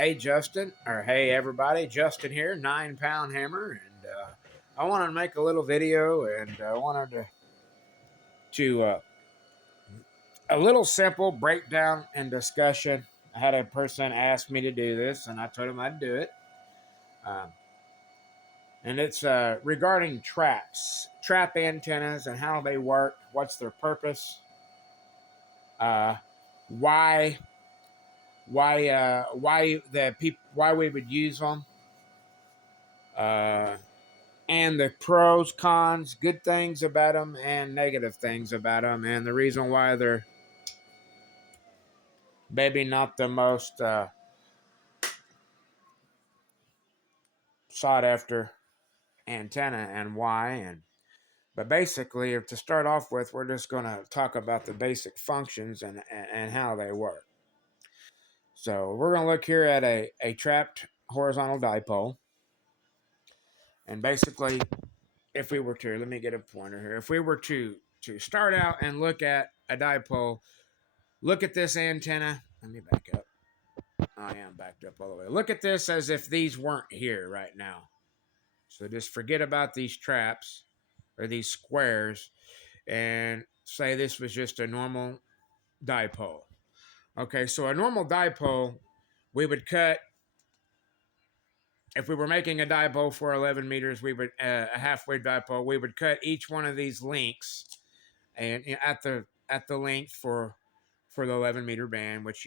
Hey Justin, or hey everybody, Justin here, 9 Pound Hammer, and I wanted to make a little video, and I wanted to a little simple breakdown and discussion. I had a person ask me to do this, and I told him I'd do it. Um, and it's regarding traps, trap antennas, and how they work. What's their purpose? Uh, why? Why we would use them? Uh, and the pros, cons, good things about them, and negative things about them, and the reason why they're maybe not the most sought after antenna, and why. And but basically, to start off with, we're just going to talk about the basic functions and how they work. So we're going to look here at a trapped horizontal dipole, and basically, if we were to let me get a pointer here, if we were to start out and look at a dipole. Look at this antenna. Let me back up. I am backed up all the way. Look at this as if these weren't here right now. So just forget about these traps or these squares and say this was just a normal dipole. Okay, so a normal dipole, we would cut, if we were making a dipole for 11 meters, we would, a halfway dipole, we would cut each one of these links and at the length for the 11-meter band, which,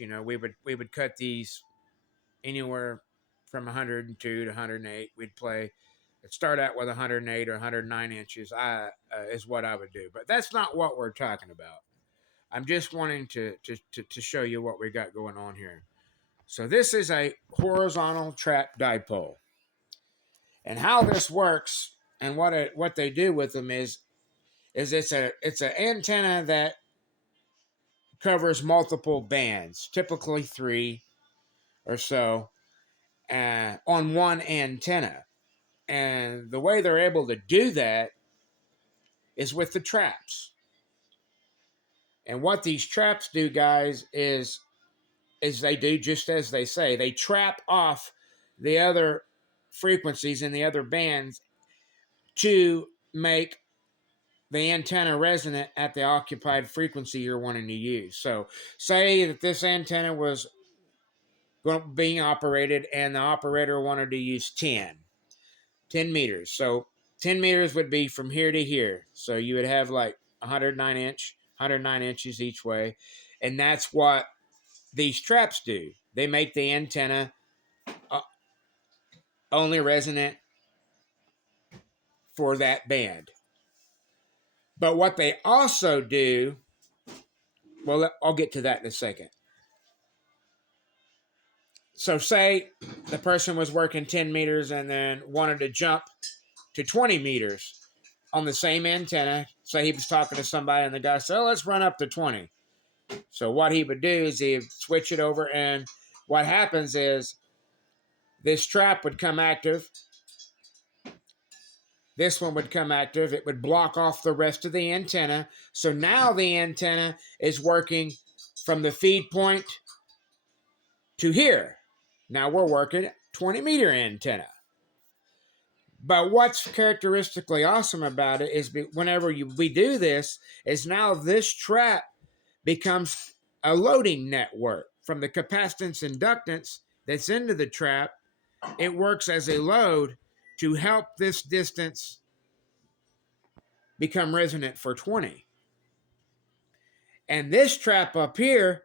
we would cut these anywhere from 102 to 108. We'd play. It'd start out with 108 or 109 inches. Is what I would do, but that's not what we're talking about. I'm just wanting to show you what we got going on here. So this is a horizontal trap dipole, and how this works and what they do with them is it's an antenna that covers multiple bands, typically three or so, on one antenna. And the way they're able to do that is with the traps. And what these traps do, guys, is they do just as they say. They trap off the other frequencies and the other bands to make the antenna resonant at the occupied frequency you're wanting to use. So say that this antenna was being operated and the operator wanted to use 10 meters. So 10 meters would be from here to here. So you would have like 109 inches each way. And that's what these traps do. They make the antenna only resonant for that band. But what they also do, well, I'll get to that in a second. So say the person was working 10 meters and then wanted to jump to 20 meters on the same antenna. Say he was talking to somebody and the guy said, oh, let's run up to 20. So what he would do is he'd switch it over, and what happens is this trap would come active. This one would come active. It would block off the rest of the antenna. So now the antenna is working from the feed point to here. Now we're working 20-meter antenna. But what's characteristically awesome about it is whenever we do this, is now this trap becomes a loading network from the capacitance inductance that's into the trap. It works as a load to help this distance become resonant for 20. And this trap up here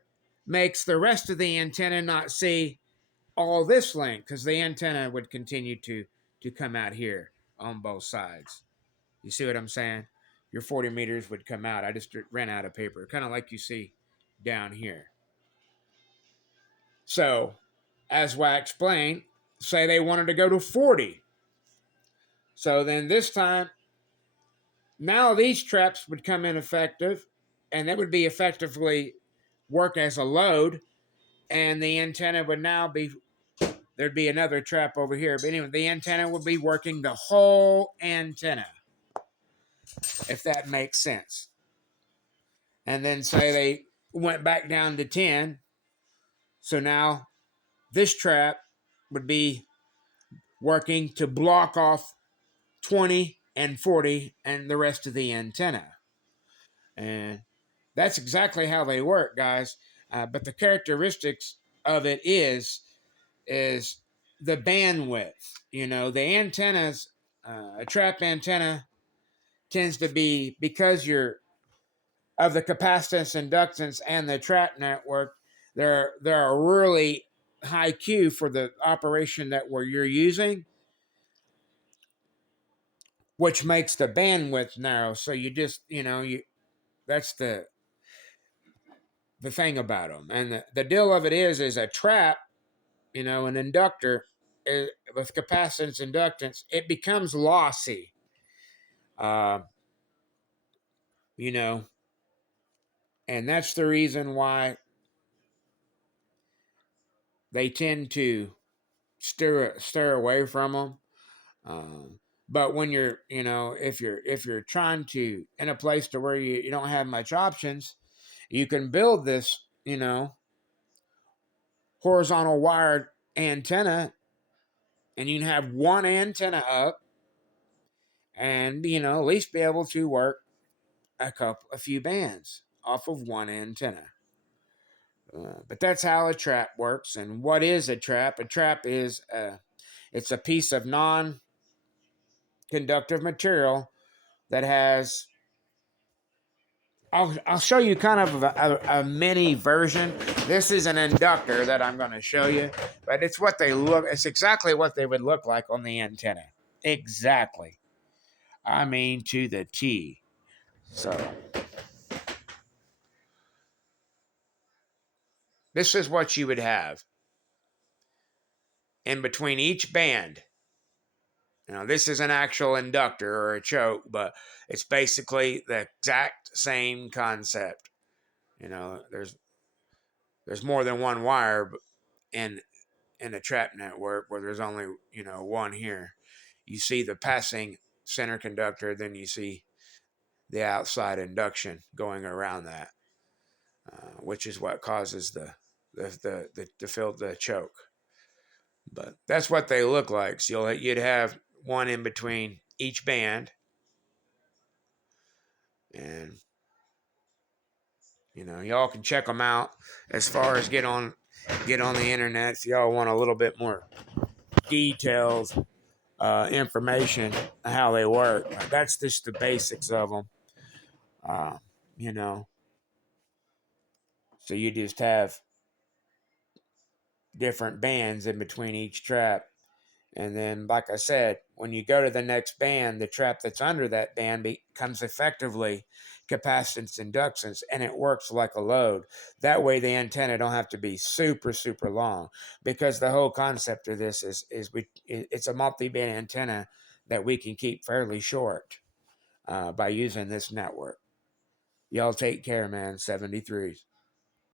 makes the rest of the antenna not see all this length, because the antenna would continue to come out here on both sides. You see what I'm saying? Your 40 meters would come out. I just ran out of paper, kind of like you see down here. So, as I explained, say they wanted to go to 40. So then this time, now these traps would come in effective, and that would be effectively work as a load, and the antenna would now be, there'd be another trap over here. But anyway, the antenna would be working the whole antenna, if that makes sense. And then say they went back down to 10. So now this trap would be working to block off 20 and 40 and the rest of the antenna. And that's exactly how they work, guys. But the characteristics of it is the bandwidth. You know, the antennas, a trap antenna tends to be, because you're of the capacitance, inductance, and the trap network, they're a really high Q for the operation that you're using, which makes the bandwidth narrow. So you just, that's the thing about them. And the deal of it is a trap, an inductor with capacitance, inductance, it becomes lossy. Uh, you know, and that's the reason why they tend to steer away from them. But when you're, if you're trying to in a place to where you don't have much options, you can build this, horizontal wired antenna, and you can have one antenna up, and at least be able to work a few bands off of one antenna. But that's how a trap works. And what is a trap? A trap is it's a piece of non-conductive material that has. I'll show you kind of a mini version. This is an inductor that I'm going to show you, but it's what they look. It's exactly what they would look like on the antenna. Exactly. I mean, to the T. So this is what you would have in between each band. Now, this is an actual inductor or a choke, but it's basically the exact same concept. There's more than one wire in a trap network where there's only one here. You see the passing center conductor, then you see the outside induction going around that, which is what causes the fill the choke. But that's what they look like. So you'd have one in between each band, and y'all can check them out as far as get on the internet if y'all want a little bit more details, information how they work. That's just the basics of them. Uh, you know, so you just have different bands in between each trap. And then, like I said, when you go to the next band, the trap that's under that band becomes effectively capacitance inductance, and it works like a load. That way, the antenna don't have to be super, super long, because the whole concept of this it's a multi-band antenna that we can keep fairly short by using this network. Y'all take care, man. 73s.